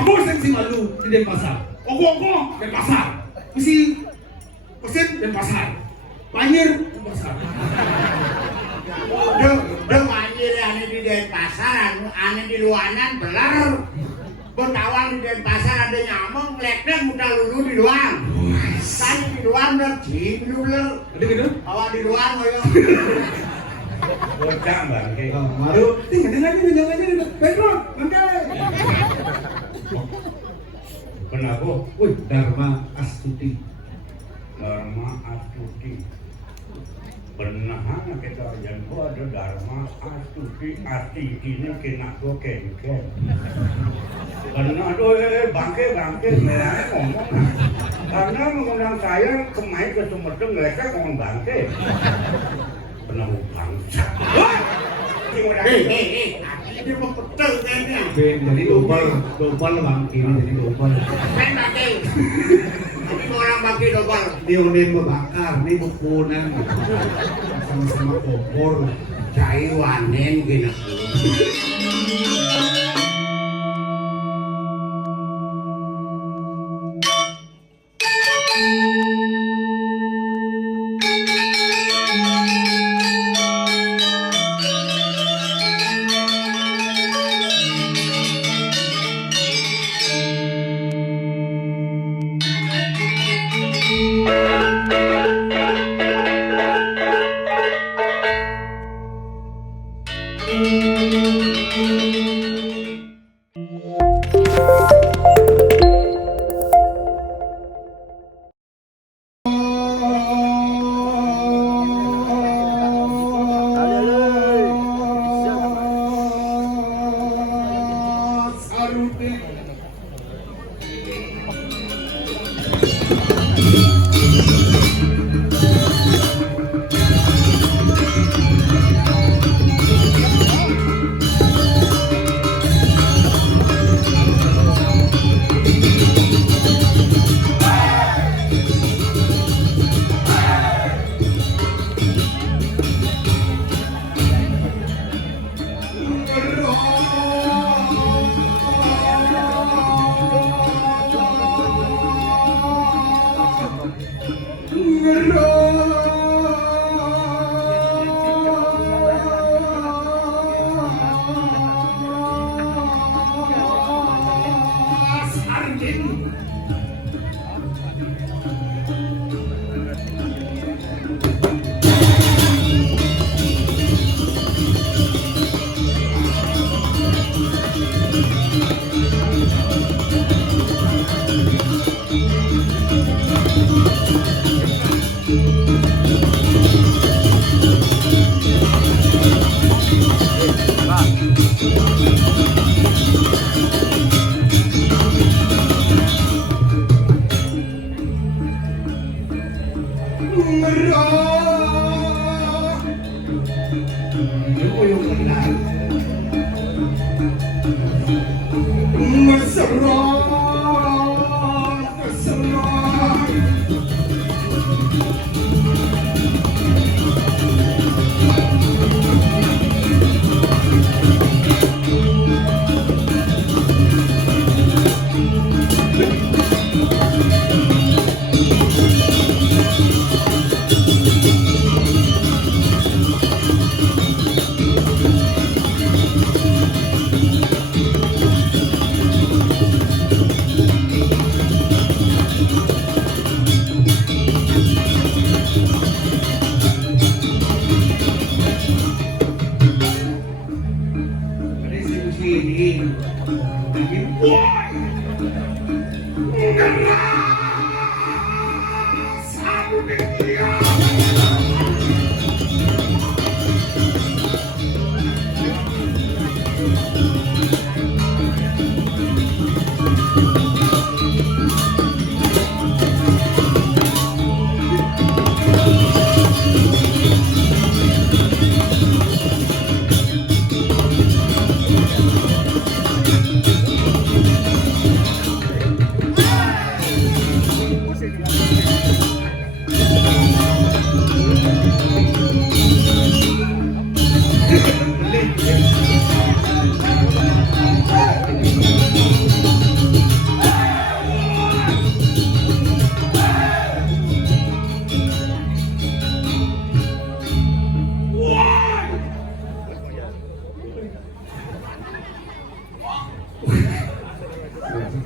Apa sih malu di Denpasar? Ongko Denpasar. Mesin Denpasar. Banjir Denpasar. Udah banjir ane di Denpasar, ane di luaran belar. Bertawan di Denpasar ada nyamuk, leknek muda lulu di luar. Tadi di luar berjim dulu. Ada gitu? Awak di luar koyo. Bocah bangke. Baru tinggal aja background, nanti. Kenapa? Wih, Dharma Astuti. Dharma Astuti. Benar kita jangan ada Dharma Astuti ini kena gua kengken. Benar tuh bangke merah ngomong. Karena mengundang saya kemarin ke Sumedang mereka ngomong bangke. Benar bangsa. Ini mau betul kayaknya. Jadi double bangke ini jadi double. Main bangke. Ini orang bangke double. Dionin membakar, ini bukunan sama-sama kompor. Cai wanen gini.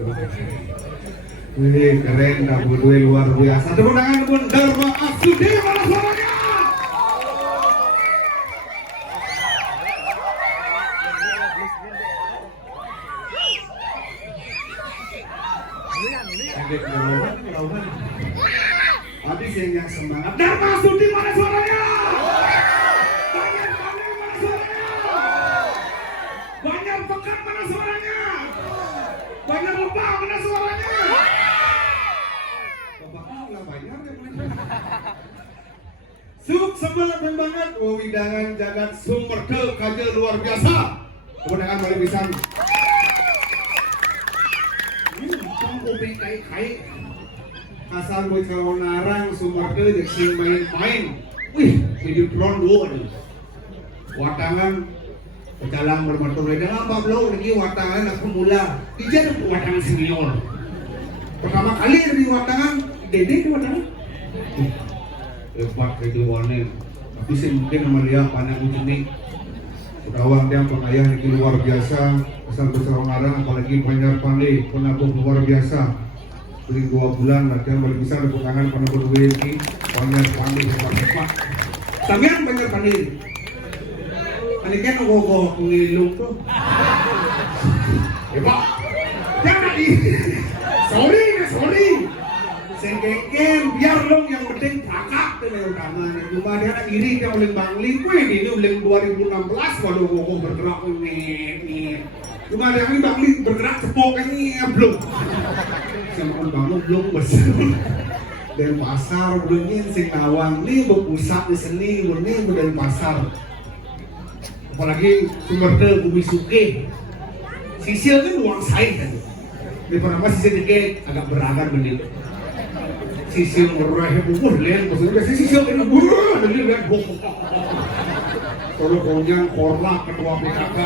Wih, keren, Dabu Dwi luar biasa. Tepuk tangan pun Dharma Astudi, mana suaranya? Adik Nurawan. Habis yang semangat. Dharma Astudi, mana suaranya? Banyak mana suaranya? Banyak pekan mana suaranya? Banyak lebah mana suaranya? Suk semangat dan banget. Oh, hidangan jagat Sumerde kaja luar biasa. Kemudian balik pisang. Kopi kai-kai. Kasar buat kalau narang Sumerde jadi sing main-main. Wih, video drone dulu nih. Watangan pecalang bermotor dengan Pablo lagi watangan aku mula. Dijadi watangan senior. Pertama kali di watangan Dede di watangan. Lepas itu warna. Tapi sih mungkin nama dia pandang ujinik. Udawang dia pengayah ini luar biasa. Asal besar orang apalagi Banjar Pandai penabuh luar biasa. Beli 2 bulan latihan balik bisa ada tangan penabuh duit ini. Banjar Pandai cepat-cepat. Sampean Banjar Pandai. Ini kan gogoh ngilung tuh. Pak, jangan di. Sorry. Sengkeken biar dong yang penting prakak tuh yang utama. Cuma dia nak iri dia oleh Bangli. Ini oleh 2016 baru gogoh bergerak ini. Cuma dia ini Bangli bergerak cepok ini belum. Sama bangun belum besar. Dari pasar belum sing nawang ni berpusat di sini ini dari pasar. Apalagi Sumerde Bumi Suke. Sisil kan uang saya kan. Di pertama sisil dikit agak beragam benih. Sisil murah bubuh lihat maksudnya sisil ini buruh jadi lihat bohong. Kalau konyang korlak ketua PKK.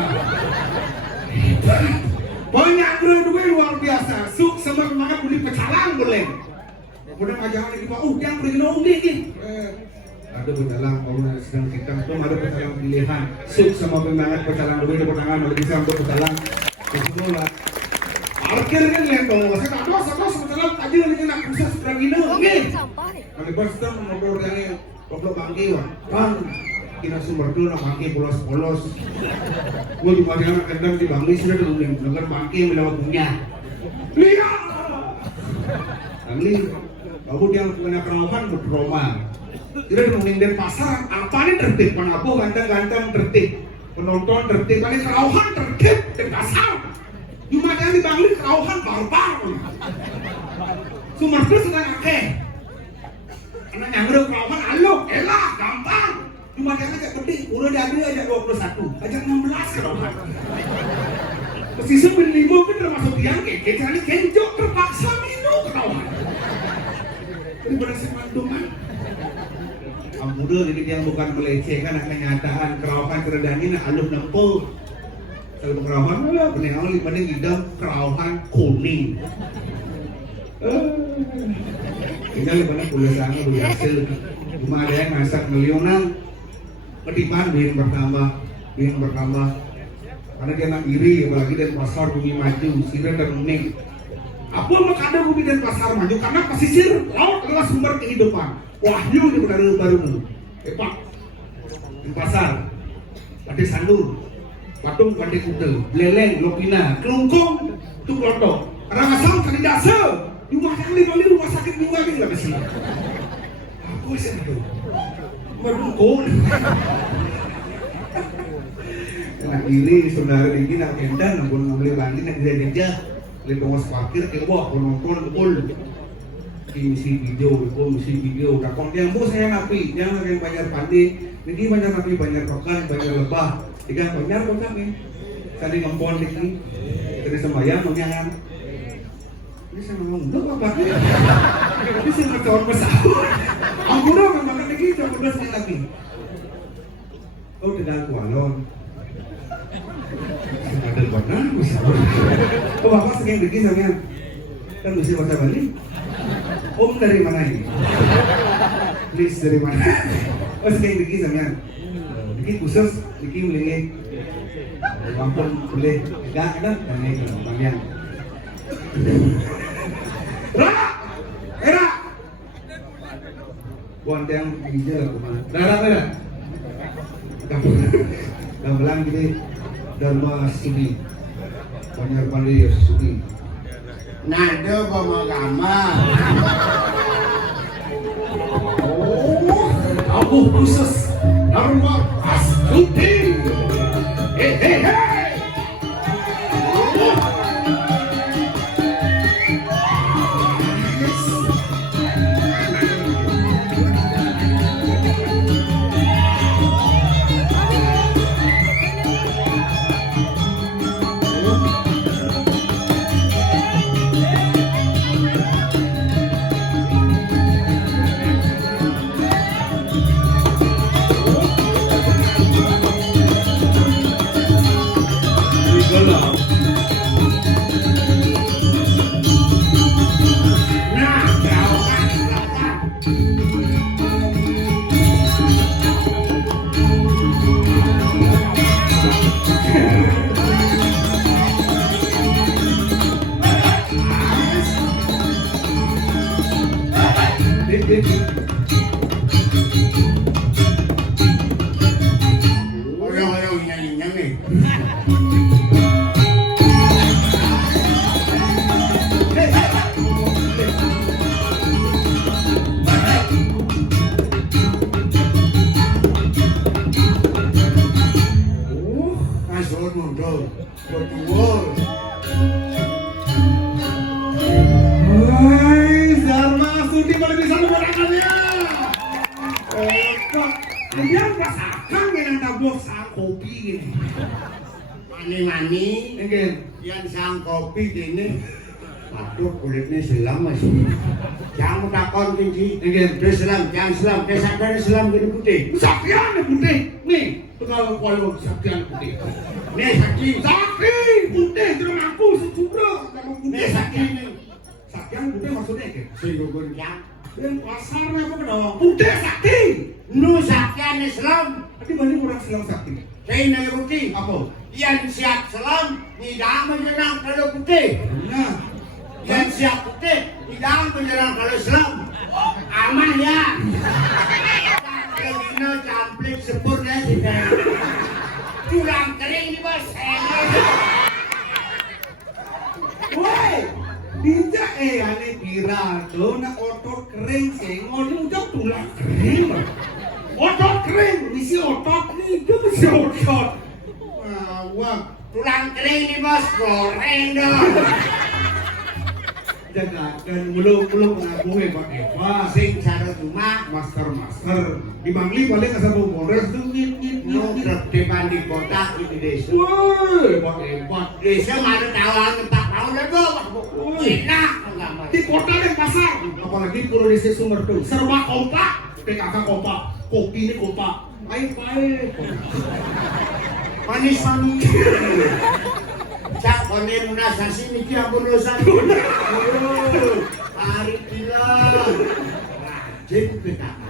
Banyak duit luar biasa. Suk semangat beli pecalang boleh. Kemudian ajangan lagi pak, jangan pergi nong nih. Ada pecalang, kalau sedang kita tuh ada pecalang pilihan. Suk sama penangan pecalang duit pertangan boleh bisa untuk pecalang. Itu lah. Parkir kan lihat dong, saya tak dos pecalang tadi lagi nak khusus beragina. Oke. Kali pastor ngobrol yang ngobrol bangki bang. Kita Sumerde nak bangki polos. Gua cuma jangan kendang di Bangli sudah dengar bangki yang lewat punya. Lihat. Bangli, kamu dia punya kerauhan berproma. Tidak mending dari pasar, apa ini tertib, penabuh ganteng-ganteng tertib, penonton tertib, kali kerauhan tertib di pasar. Cuma yang di Bangli kerauhan barbar. Sumerde sedang akeh. Karena nyangger kerauhan aluk, elah, gampang. Cuma yang ajak penting, udah diambil ajak 21, ajak 16 kerauhan. Pesisir berlimo kan termasuk yang keke, kali kenjok terpaksa minum kerauhan. Ini berhasil manduman. Mudah jadi yang bukan melecehkan kenyataan kerauhan keredani nak alus nempel. Kalau kerauhan benih awal dibanding hidang kerauhan kuning. Tinggal dibanding kulit sana berhasil. Cuma ada yang masak milionan. Ketipan bikin pertama. Karena dia nak iri apalagi dari pasar bumi maju, sirah dan unik. Apa makanya bumi dan pasar maju? Karena pesisir laut adalah sumber kehidupan. Wahyu di baru Pak di pasar Pati Sandur Patung Pati Kutel Beleleng Lopina Kelungkung itu Klotok Rangasam Kalidase rumah yang lima rumah sakit juga gitu nggak sih aku sih itu berdukung nah ini saudara ini nak kendang namun ngambil lagi nak jajah lihat penguas parkir ke bawah penonton betul misi video takon yang bu saya napi jangan yang Banjar Pandai jadi banyak napi banyak rokan banyak lebah ikan banyak kok kami tadi ngempon lagi tadi sembahyang menyangan ini saya ngomong apa ini saya ngecor pesawat ampun dong memang lagi coba belas lagi oh tidak kualon ada benar pesawat oh bapak sekian lagi sampean kan mesti bahasa Bali. Om dari mana ini? Please dari mana? Oh sekian Diki sampean. Diki khusus, Diki boleh. Ampun boleh. Enggak ada, ini sampean. Ra, era. Buat yang hijau kemana? Darah. Gamelan gini Dharma Studi Banyak Pandai Studi Nado pemagama. Aku khusus Dharma Studi. Hei. Nah, jauhkan. Orang-orang nyanyi-nyanyi nih. Masuk mundur, berdua. Hai, Dharma Studi boleh bisa menggunakannya. Kok dia rasakan yang tabok sang kopi gini. Mani-mani, Mungkin. yang sang kopi gini. Waduh, kulitnya selam masih. Jangan takon tinggi. Mungkin. Dia selam, jangan selam. Dia sadar selam gini putih. Saktian putih. Nih, tukang kualo saktian putih. Nih sakti, Sakti putih terus aku secubro. nih sakti nih. Saktian putih maksudnya ke? Singgung jam. Dan pasarnya apa dong? Putih sakti. Nu saktian selam. Tapi banyak orang silang sakti. Saya nanya putih. Apa? Yang siap selam, tidak menyerang kalau putih. Nah, Yang siap putih, tidak menyerang kalau selam. Aman ya. Kalau ini camplik sepurnya sudah. Tulang kering di bos. woi, dia aneh viral tuh, nak otot kering senggol ini udah tulang kering. Otot kering, misi otot nih, itu misi otot. Wah, tulang kering di bos, goreng dong. Jagakan mulu-mulu pengakuan Pak Eva. Sing cara cuma Masker di Bangli paling asal Polres tuh ngit nutruk depan di kota itu desa. woi Pak Eva Desa mana tawaran 4 tahun lagi. Enak enggak mas. di kota dan pasar apalagi pulau desa Sumbertung serba kompak PKK kompak kopi ini kompak baik Manis-manis. Cak konen munasasi niki ampun dosa. Hari gila. Rajin PKK.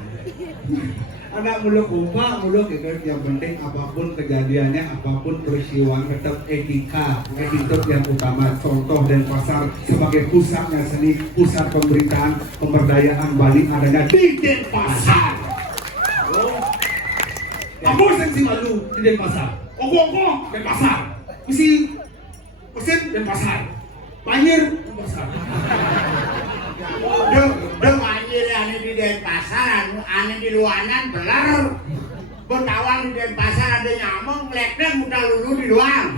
anak mulu kompak mulu gitu yang penting apapun kejadiannya apapun peristiwanya tetap etika yang utama contoh dan pasar sebagai pusatnya seni pusat pemberitaan pemberdayaan Bali adanya di Denpasar. Apa sensi malu di Denpasar? Ogo Denpasar. Misi mesin Denpasar. Banjir Denpasar. Dong anjir ane di Denpasar, ane di luanan belar. Bertawang di Denpasar ada nyamong, leknek muda lulu di luar.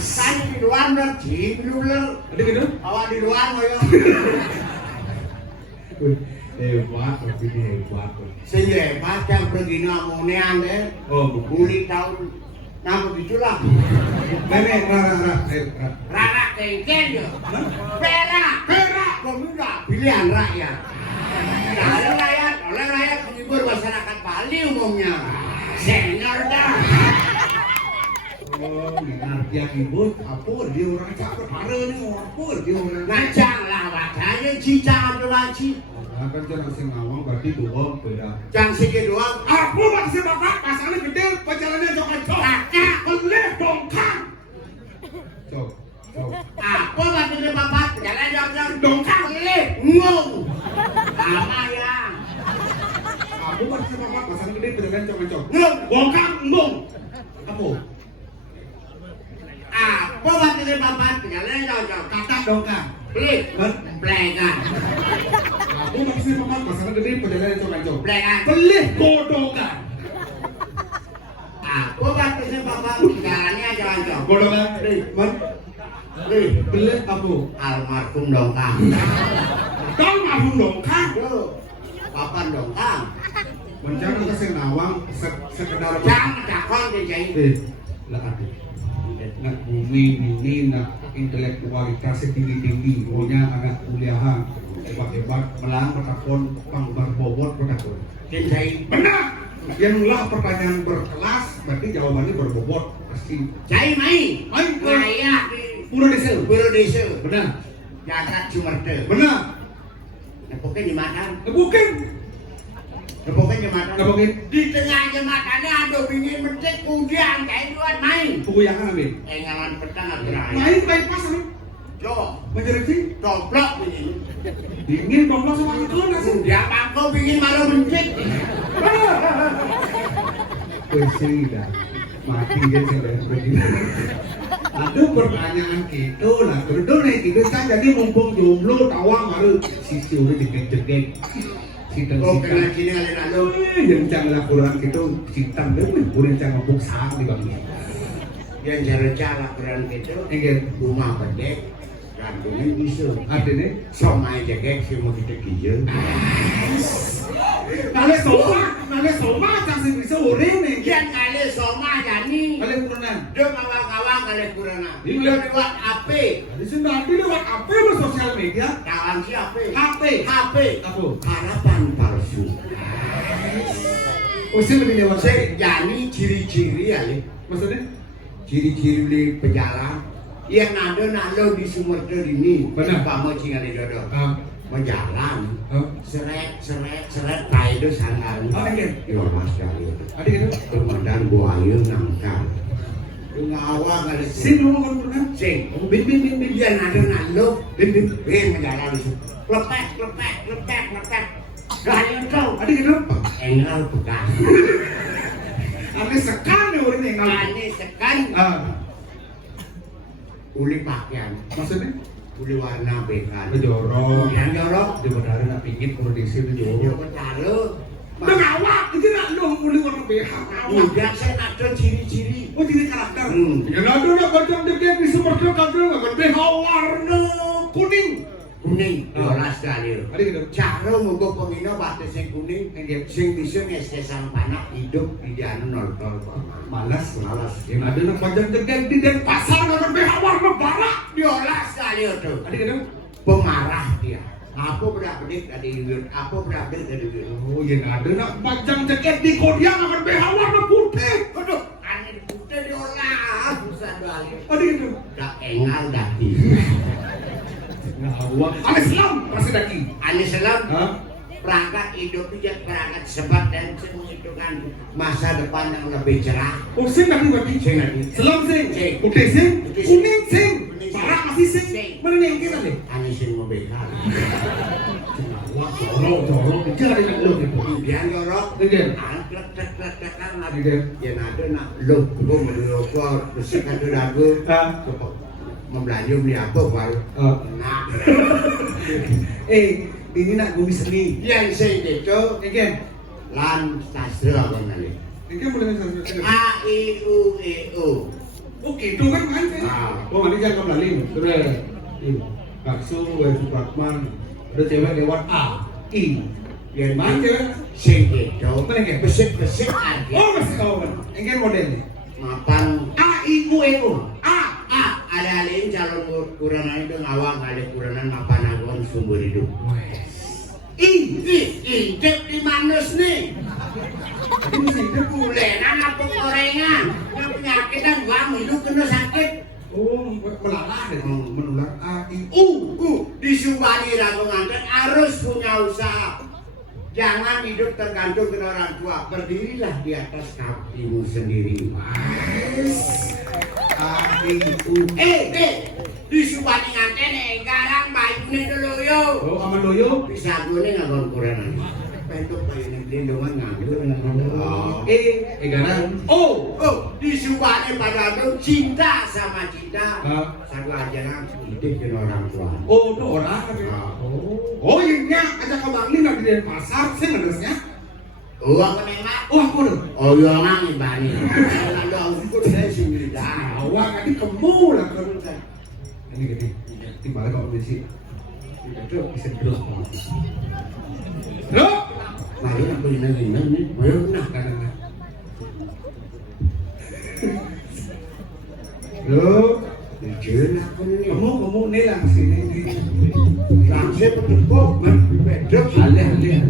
Tadi di luar berarti bener. Ada gitu? Awak di luar ngoyo. Hebat, tapi hebat. Sing hebat yang pergi namune ane. Oh, buku. Buli tahun nama gitulah. Nenek, Rara kengkeng ya. Perak pemuda pilihan rakyat. Oleh rakyat menghibur masyarakat Bali umumnya. Senior dah. Oh, ngerti ibu, apa dia orang cakap para ni, apa dia orang. Ngajang lah wadahnya cicang ada wajib. Akan jangan sing ngawang berarti dua beda. Jangan sikit doang. Aku maksud bapak pasalnya gede, perjalanannya cok-cok. Kakak Boleh dongkang. Cok. apa maksudnya bapak? Jalan Bongkang embung. Apa? Apa batine papat jalan cocok. Kata dongkang. Beli blengan. Aku maksudnya papat masalah gede perjalanan cocok. Blengan. Beli godongan. Apa batine papat jalannya cocok. Godongan. Beli apa? Almarhum dongkang. Kau ngabung dongkang. Yo. Papan dongkang. Menjaga keseng nawang sekedar Jangan dakon dijai. Lah aduh. Nak bumi ini nak intelektualitas tinggi-tinggi, pokoknya anak kuliahan hebat-hebat melang bertakon pangbar bobot bertakon. Dijai. Benar. Yang lah pertanyaan berkelas berarti jawabannya berbobot pasti. Jai mai. Main ke Maya di Pura Desa. Pura Desa. Benar. Jagat Cumerde. Benar. Nepoknya jembatan. Bukan. Nepoknya jembatan. Bukan. Di tengah jembatannya ada bingin mencet kudian kayak duan main. Pukuyangan ambil. Engalan petang akhirnya. Main bypass ambil. Jo. Menjerit sih. Toblok bingin. Dingin goblok sama itu nasi. Dia pangko bingin malu mencet. Pusing dah. Mati kan saya begini. Aduh pertanyaan gitu lah. Berdua nih gitu kan jadi mumpung jomblo tawang baru sisi udah dikejek. Oh kena kini alin lalu. Yang jangan laporan gitu cintang deh. Udah jangan ngomong saham di bang. Yang cara laporan gitu. Enggak. Rumah bedek. Kandungnya bisa. Artinya Somai jegek sih mau kita kijel. Nale soma jangan bisa orang nih. Yang kali soma jani. Kalian kurenan. Dia ngawang-ngawang kali kurana. Iya. Dia lewat HP. Di sini nanti lewat apa bersosial media? Kawan si HP. HP. HP. Apa? Harapan palsu. Usia lebih lewat. Saya jani ciri-ciri ya, Maksudnya? ciri-ciri di pejalan. Yang ada nalo di Sumerde ini. Benar. Pamo cingali dodo. Menjalan. Oh. Seret paido sanggal. Oh, iya. Yo mas kali. Ada gitu? Kemudian buaya nangkal. Ngawang kali. Sing lu mau kurenan? Sing. Bin. Yang ada nalo. Bin. Menjalan di situ. Lepek. Gaya kau. Ada gitu? Engal bekas. Ada sekali orang yang ngalah. Ini sekan. Uli pakaian. Maksudnya? Uli warna bekan. Jorok. Yang jorok. Di benar nak pingin produksi itu Yo jorok. ketaruh. Ngawak, itu nak lu mulai warna BH. Udah saya ada ciri-ciri. Oh jadi karakter. Hmm. Ya ada nak bacang deket di Sumatera kadang akan BH warna kuning. Kuning. Yolas kali. Ada gitu? Cara nggo pengino batas sing kuning, sing bisa ngestesan panak hidup di anu nol-nol. Malas. Yang Ada nak bacang deket di Denpasar akan BH warna barak. Yolas kali itu. Ada gitu? Pemarah dia. Apa berak-berik dari wir, apa berak-berik dari wir. Oh ya ada nak bacang deket di Kodiang akan BH warna putih. Aduh, aneh putih diolah. Susah balik. Ada gitu? Dak engal daki. Ngawak. Ada selam pasti daki. Aneh selam. Hah? Perangkat hidup dia perangkat sebab dan menghitungkan masa depan yang lebih cerah. Oh sing daki berarti? Sing daki. Selam sing. Sing. Putih sing. Putih sing. Kuning sing. Kuning sing. Barak masih sing. Sing. Mana yang kita nih? Aneh sing mau bekal. Wah, jorok. Itu ada yang lu gitu. Kemudian jorok. Iya. Angklek tek lagi. Iya. Yang ada nak lu, gua menurut bersih kan dagu. Membelanja beli apa baru. Nah. Ini nak bumi seni. Yang saya itu Again. lan sastra apa kali. Ini kan boleh saya. A I U E O. Oke, itu kan main sih. Oh, ini jangan kembali. Terus. Bakso, Wai Supratman. Ada cewek lewat A, I. Yang Main cewek. sing itu Apa yang besit aja. Oh, masih tahu kan? Ini kan modelnya. Mapan A, I, U, E, O. ada-adain calon kuranan itu ngawang kali kuranan mapan agon sumber hidup. Intip di manus nih. Ini masih hidup. Kulenan apa gorengan. Yang penyakitan bang hidup kena sakit. Oh, melalah deh. Menular A, I, Di Subali Ragu Nganten harus punya usaha. Jangan hidup tergantung ke orang tua. Berdirilah di atas kakimu sendiri. A, I, U. Di Subali Nganten garang bayune dulu yo. Oh, aman loyo. Bisa gue ngagon kurenan. pentuk kayak ini lindungan nganggur. Garan. Di subane pada tuh cinta sama cinta. Satu aja hidup dengan orang tua. Itu orang. Iya ajak ke Bang Lin di pasar, saya ngeresnya. Uang kenemak. Aku dong. Iya nang ibani. Ada ukur saya sendiri dah. Awak tadi kemu lah kan. Ini gede. Timbal kok di sini. Itu bisa terus. Loh, lalu apa ini nih? Mana kan. Loh, jalan aku nih. Kamu nih lah sini. Langsung bertepuk, bedok. Alih.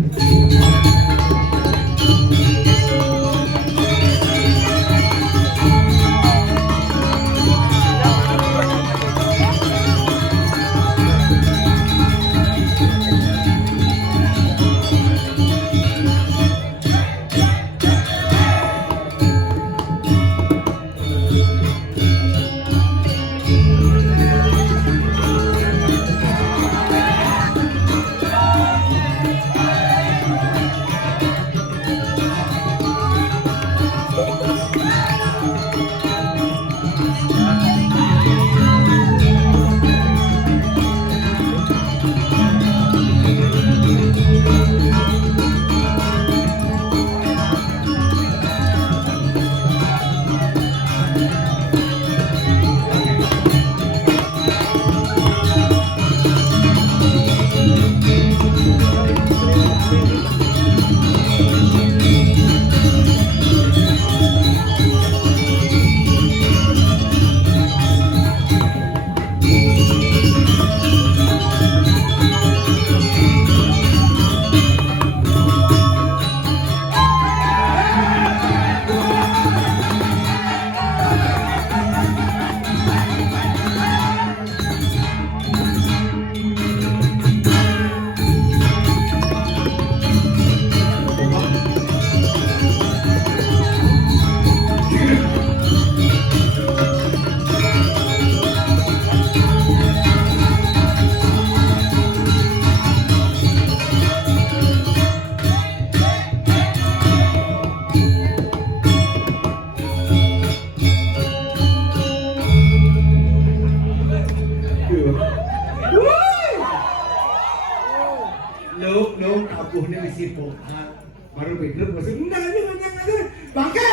Lo kabuhnya misi pohan. Baru pikir masih enggak aja. Bangke.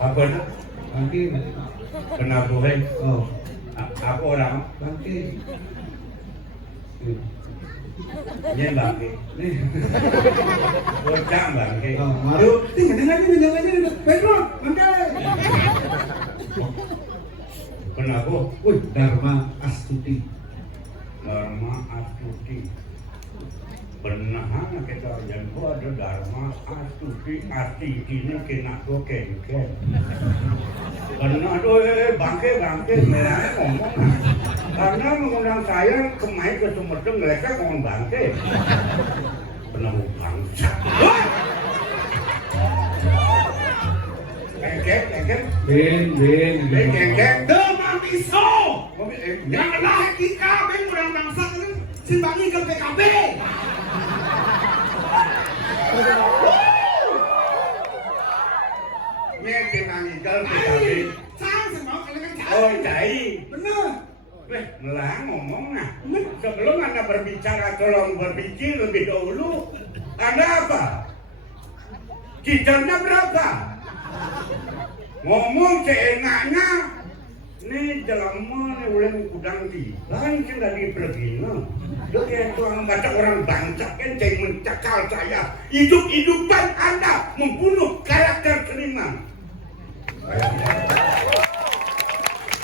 Apa itu? Bangke. Kenapa hei? Aku orang Bangke. Ini bangke. Bocah bangke. Baru tinggal aja. Pedro, bangke. Kenapa? Dharma Astuti. Dharma Astuti. Benar kita jangan ada Dharma Astuti ini kena tuh kengken. Benar tuh bangke merah ngomong. Karena mengundang saya kemarin ke Sumedang mereka ngomong bangke. Benar bangsa. Kengken. Ben. Kengken. Iso, yang lagi kabeh kurang bangsa kan simbangi ke PKB. Nyete mangi ke PKB. Sang semau kalian kan. Oh, cai. Bener. Melah ngomong nah. Sebelum Anda berbicara, tolong berpikir lebih dahulu. Anda apa? Cicalnya berapa? Ngomong seenaknya. Ini dalam mana ulang kudang tiba, ini sudah dipergina. Lo kayak tuang baca orang bangsa kan cai mencakal saya. Hidup-hidupan Anda membunuh karakter seniman.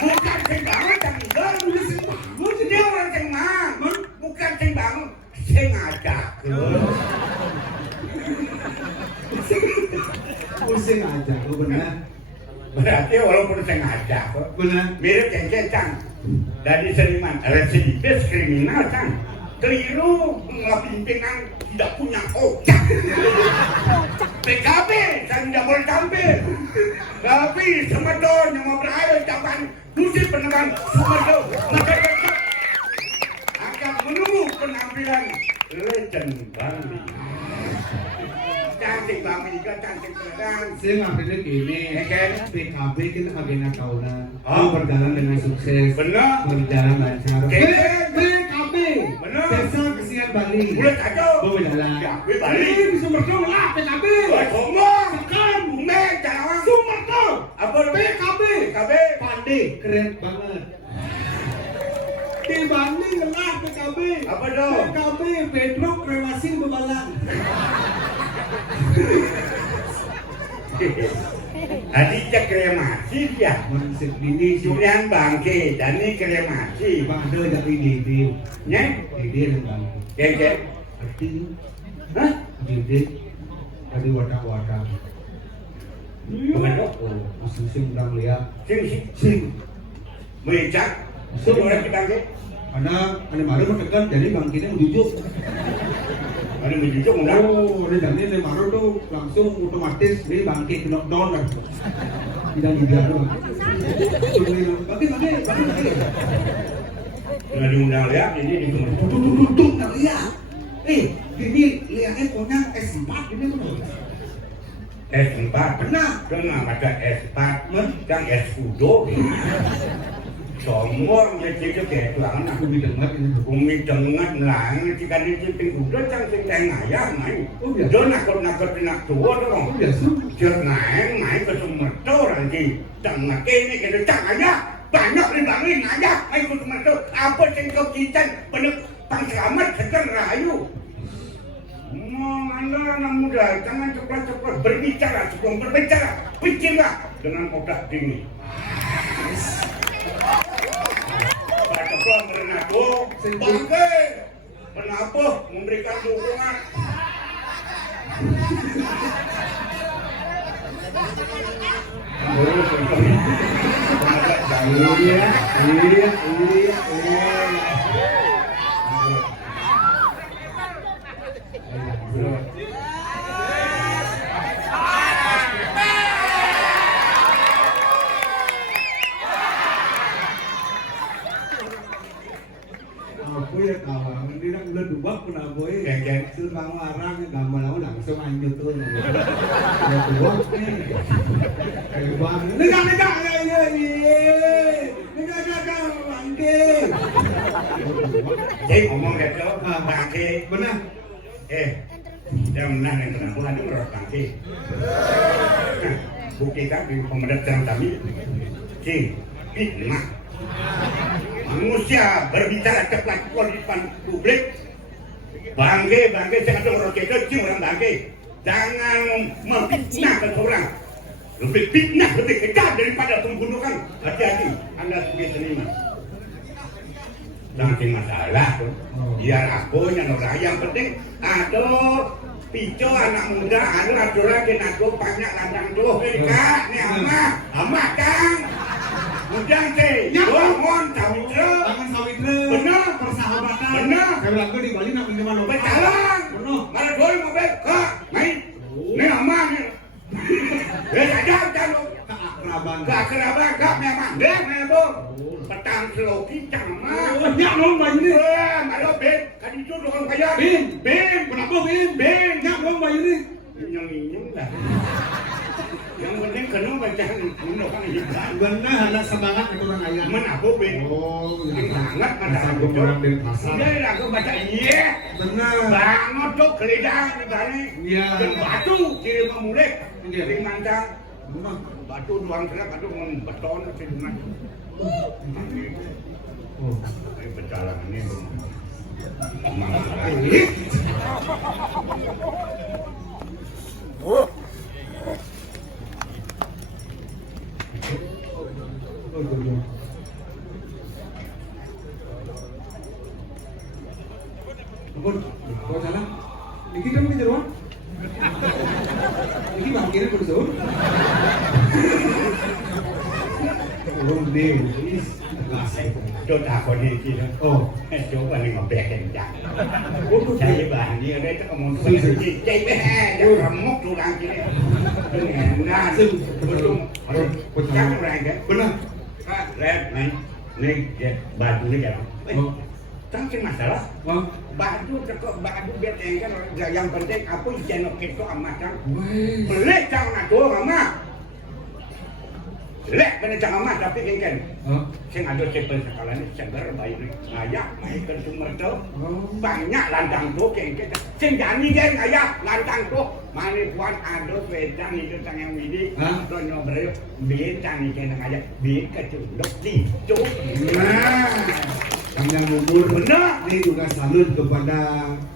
Bukan sembangan yang enggak, dia orang sembangan, bukan sembangan, sengaja. Sengaja, benar. Berarti walaupun sengaja, Benar. mirip ceng-ceng dari seniman residivis kriminal kan, keliru pimpinan tidak punya otak. PKB saya tidak boleh tampil, tapi Sumedang yang mau berada zaman Gusti Penerangan Sumedang masyarakat akan menunggu penampilan legend Bali. Cantik banget juga, cantik beneran. Saya ngapainnya gini, kan? PKB kita agenda tahunan, Oh. berjalan dengan sukses, Bener. berjalan lancar. Oke. PKB, Bener. Desa Kesian Bali. Mulai kacau. Berjalan. PKB Bali. Ini di Sumerto lah PKB. Oh, sombong. Sekarang Bumbeng, Jarawang. Sumerto. Apa? PKB. PKB. Pandai, keren banget. Dibanding lah PKB. Apa dong? PKB, Pedro kremasi bebalang. Tadi kremasi dia. Manusia ini Julian bangke, dan ini kremasi. Bang ada jadi ide. Nya? Ide yang bang. Kek. Arti Hah? ide tadi wadah-wadah. Begitu? Oh, masing-masing udah lihat. Sing. Sing. Mecak. Sudah kita ke. Karena maru mendekat jadi bangkitnya menjujuk. Ada menjujuk enggak? Oh, ini maru tuh langsung otomatis ini bangkit kena down kan. Tidak dibiarkan. Bangkit. Sudah diundang lihat ini di tempat. Tuh, nggak lihat. Ini lihatnya punya S4 ini benar. S4 Benar. Dengan ada S4 dan S-Udo. Sombong jadi itu kayak tuangan aku Dengar ini. Umi dengar lah, jika di cimping udah cantik ayam main. Oh, biasa. Dia nakut nak tua dong. Oh, biasa. Dia main ke Sumerto nanti. Tengah kini kita aja banyak dibangun aja. Main ke Sumerto. Apa yang kau kitan bener pangslamet seger rayu. Anda anak muda, jangan cepat-cepat berbicara sebelum berbicara. Pikirlah dengan otak dingin. Pak Renato, bangke, kenapa memberikan dukungan? Aku ya kawan, ini nak udah dua pun boy. Geng. Sebang warang gambar aku langsung anjut tuh. Ya dua nih. Kayak bang. Negak bangke. Jadi ngomong gitu, bangke. Benar. Dia menang yang penampulan itu menurut bangke. Buktikan di pemerintahan kami. Fitnah. Manusia berbicara cepat di depan publik. Bangke, saya kata orang kecil, orang bangke. Jangan memfitnahkan orang. Lebih fitnah, lebih kejam daripada pembunuhan. Hati-hati, Anda sebagai seniman. Jangan masalah tuh. Biar aku yang orang yang penting, aduh, pico anak muda, aduh lagi aku banyak ladang tuh, kak, ini amat kang. Mudang teh, mohon sawitra. Tangan sawitra. Benar. Persahabatan. Benar. Kalau aku di Bali nak pinjam mana? Berjalan. Benar. Mana doi mobil, kak, main. Ini aman ni. Ada kalau Keakraban. kerabat kak memang deh, memang. Petang seloki cama. Oh, ya non bayu ni. Mana ben, kan itu orang kaya. Ben. Kenapa Ben? Ya non bayu ni. Inyong lah. Yang penting kena bacaan mendoakan hiburan. Benar, ada semangat itu orang ayah. Mana apa ben? Oh, Sangat pada sambung orang dari pasar. Udah aku baca iya. Benar. Banget tuh keledang di balik. Iya. Dan batu kiri memulek. Iya. Kiri mancang. Benar. Batu doang gerak, batu membeton ke rumah. Oh. Ini berjalan ini. Ampun, kau salah. Iki kan kejar wan. Iki bangkir pun jauh. Oh, deh. Cho ta có đi chi đó. Chỗ bà này mà bẹt đèn chặt. Chạy bà đi ở đây tất cả mọi người gì chạy bé ha, chắc là móc đồ đàn chi đấy. Cái này ra sưng, chắc nó ra kìa. Benar. Lihat, nih, ya, batu ini kan. Cangking masalah. Wah, Badu cekok badu biar engkel yang penting aku jenok itu amat cang. wes. Belek cang atuh amat. Lek bener cang amat tapi engkel. Hah? Sing ada cepet sekalane seger bayi ngayak naik ke sumber tuh. Oh. Banyak lantang tuh engkel. Sing jani dia ngayak lantang tuh. Mane puan ada wedang itu cang yang widi. Hah? Tuh nyobrol biar cang iki ngayak biar kecunduk di cuk. Nah, panjang umur. Benar. Ini juga salut kepada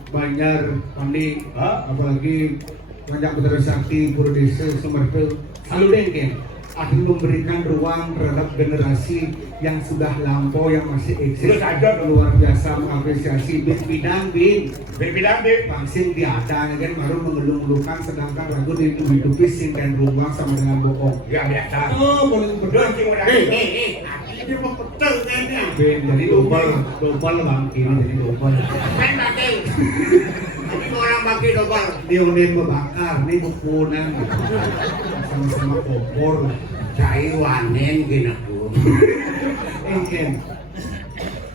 Banjar Pandi, Hah? apalagi Banyak Putra Sakti Purudesa Sumerta. Salut deh, akan memberikan ruang terhadap generasi yang sudah lampau yang masih eksis. Terus aja dong. Luar biasa mengapresiasi bidang Bilang deh. Vaksin diada kan baru mengeluh-ngeluhkan sedangkan ragu dihidupi sing dan rumah sama dengan bohong. Ya biasa. Oh, boleh Betul sing udah. Ini mau betul kayaknya. Ben, jadi double bang, ini jadi double. Main bagi. Ini orang bagi double. Dia udah membakar, ini bukunan sama-sama kompor. Cai wanen gini tuh. Ken,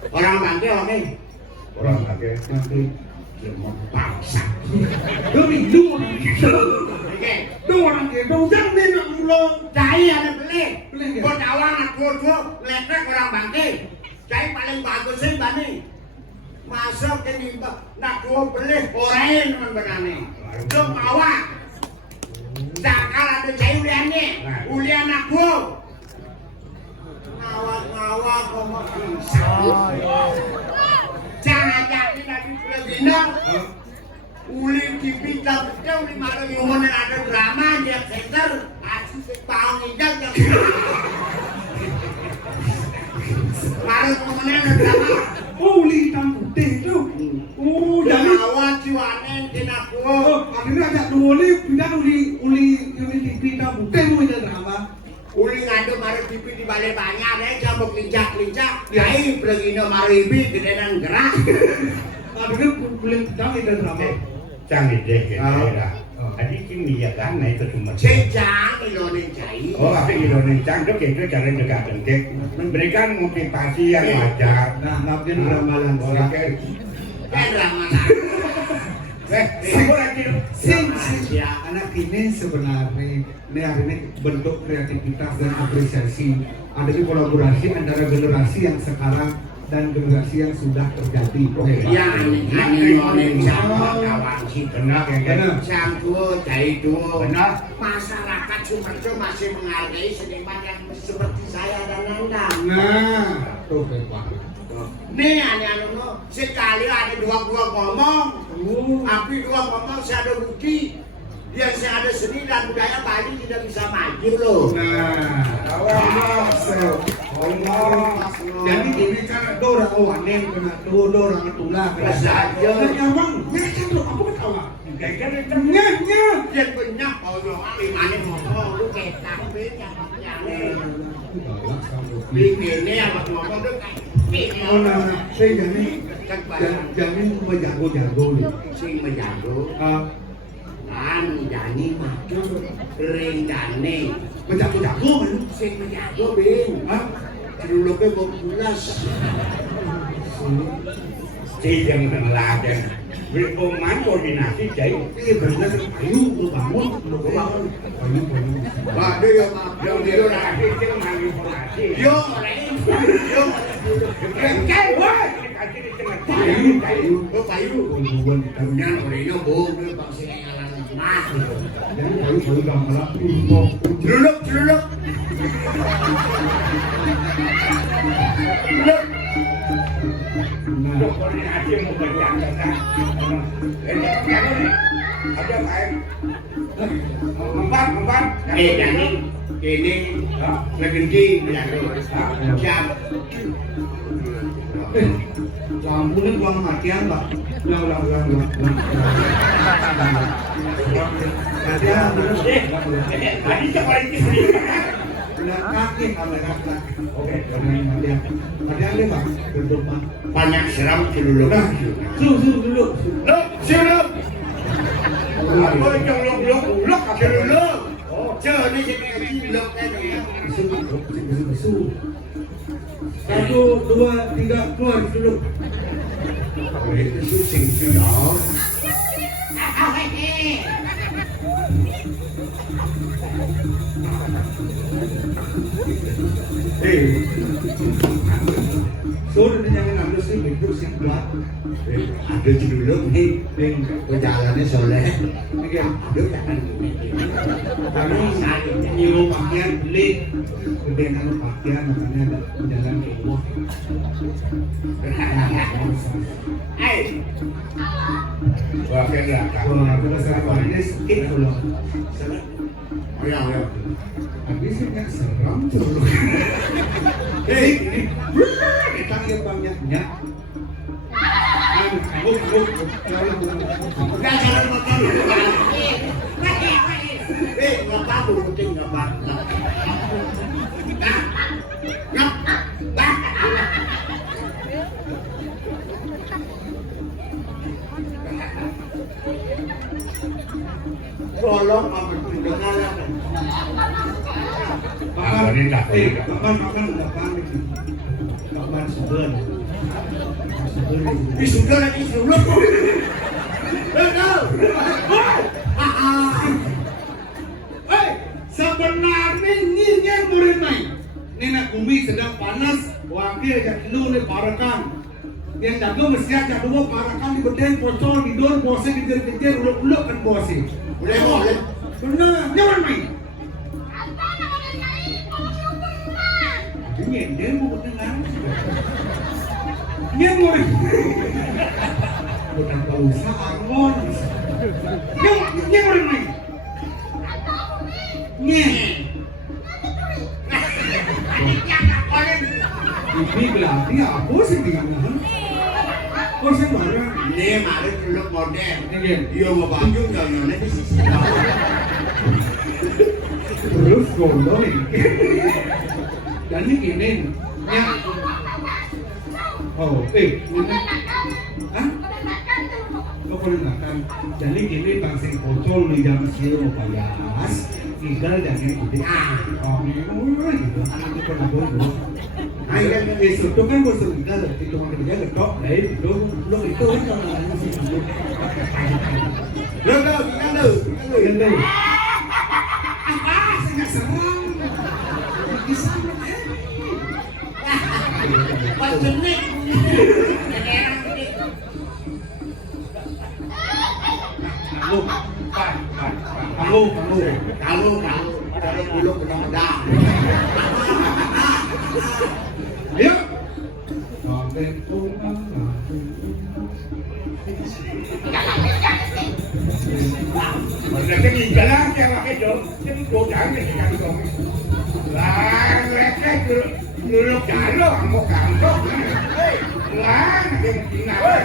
Orang bagi oke. Orang pakai. nanti Dia mau bangsa. demi Oke. dua orang dia dojang dia nak mulung. Cai ada beli. Beli ke? Buat awal nak dua letrek orang bangke. Cai paling bagus sih bani. Masuk ke nimba nak dua beli orang menberani. Belum awak. Zakal ada cai uliannya. Ulian nak dua. Ngawak ngomong bisa. Jangan jadi lagi berbina. Uli TV tak betul di mana di mana ada drama dia center asli setahun hijau yang baru kemudian ada drama. Oh, hitam putih itu. Oh, jadi Awal ciwanen kena oh, kuo. akhirnya ada dua ni pindah uli TV hitam putih itu ada drama. Uli ngadu mari TV di balai banyak deh jambok lincak yai belegino mari ibi gedean gerak. Akhirnya boleh pindah ada drama. Canggih deh Ah. kira. Tadi kimi ya kan, nah itu cuma. Cejang ilonin cai. Oh, apa Indonesia itu kita cara dekat penting memberikan motivasi yang wajar. Nah, maafkan ramalan Orang saya. Kan drama. Kamu lagi Sing anak ini sebenarnya ini hari ini bentuk kreativitas dan apresiasi. Ada di kolaborasi antara generasi yang sekarang dan generasi yang sudah terjadi. Iya, ani nonen sama kawan si benar ya kan? Sangku, cai tuh. Benar. Masyarakat Sumerjo masih menghargai seniman yang seperti saya dan Nanda. Nah, tuh Pak. Nih, anu sekali ada dua ngomong, tapi dua ngomong saya ada bukti. Yang saya ada seni dan budaya Bali tidak bisa maju loh. Nah, jadi ini cara dorang wanen kena dorang tulah kena Saja. nyawang, nyata tuh aku ketawa. Kan itu Nyanya. Yang banyak kalau mana ngomong lu ketak yang ini apa ngomong tuh Oh, nah, saya jadi mau jago nih. sing menjago kan jani maju rendane Jago kan? sing menjago bing Hah? dulu ke bokulas si yang teladan. Beroman koordinasi cai. Ini benar kayu lu bangun. Kayu. waduh ya maaf Dia lagi dia manggil informasi. yo lain yo Kayak wah, kasih di tengah Kayu. oh payu Hubungan kita. kemudian orangnya bohong dia pasti ngalan nah Jadi kayu gampang untuk jeluluk Nah, koordinasi mau berjalan kan. Ada main. Empat. jani ini legenda menjago jam lampunya uang matian pak. Ulang. Tadi sekolah itu. Udah kaki kalau kaki. Oke, matian deh pak. Bentuk pak. banyak seram jeluluk Nah, suruh dulu. jeluluk Apa yang ulok jeluluk jadi jeluluk Bisu. 1, 2, 3 keluar dulu. Itu sing dong. Suruh dia jangan ambil sih hidup sih kuat. Ada judul nih, perjalanannya soleh. Ini kan Ada jangan. kamu nyium pakaian beli, kemudian kamu pakaian makanya ada jalan ke Allah. Wah, kena Wah, kalau saya ini sakit loh. Ayo. Habis sih nggak seram tuh. Ini kita yang banyaknya. Udah jalan motor. Ngapa penting ngapa? Tolong apa dengar Makan udah panik. Kapan sebulan? sudah lagi sudah. Sebenarnya ini yang murid main. Nena bumi sedang panas, wakil jak lu ni parakan. Yang jago mesti jago mau parakan di bedeng pocong di dor bosnya kejar-kejar uluk-uluk kan bosnya. Boleh. Benar, jangan main. Ini dia mau dengar. Ini murid. Bukan usah armon. Ini murid main. Ini berarti apa sih dia? Oh, saya marah. Ini mari dulu modern. Ini Iya mau baju jangan di sisi. terus gondol ini. Jadi gini, ya. Oh, hah? Lo boleh makan. Jadi gini tangsing pocol di jam siu mau payas, tinggal jangan ide. Oh, gitu. Anak itu pernah dulu. Ayo, besok itu kan bos tinggal, itu makan dia getok, itu lo itu kan kalau ada sih dulu. Lo, Gendeng. Saya nggak serang. Bisa Pas jenik. Kalau belum benar-benar. Ayo. Sampai pulang. Berarti di jalan yang pakai dong, jadi godaan yang dikandung. Lah, mereka dulu jalan mau kantong. Lah, yang tinggal.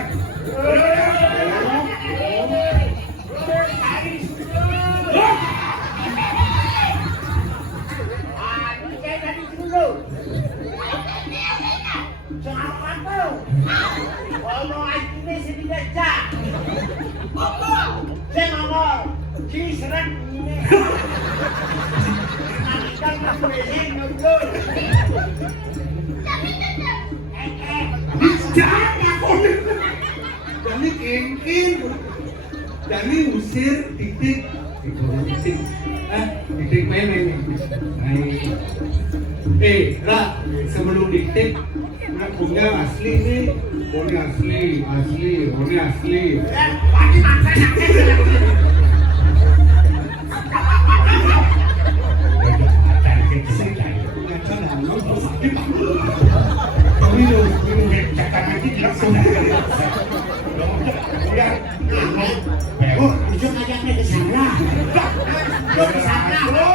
Jadi kengking, jadi usir titik, titik mana ini? Ra, sebelum titik, punya asli nih, punya asli. Oh, itu ngajaknya ke sana. Lo ke sana, lo.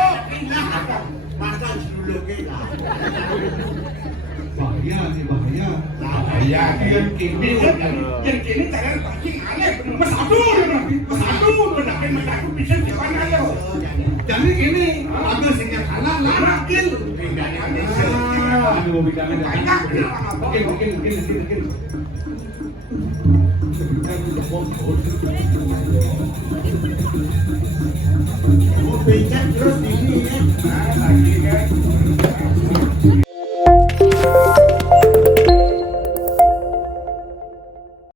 Makan dulu kita. Bahaya nih, bahaya. Ya, yang kini cara pancing aneh, mas aduh, benar menakut bisa gimana lo? Jadi gini, ambil singa kanan, larakin. Aduh, bidangnya banyak. Mungkin. Mau becak terus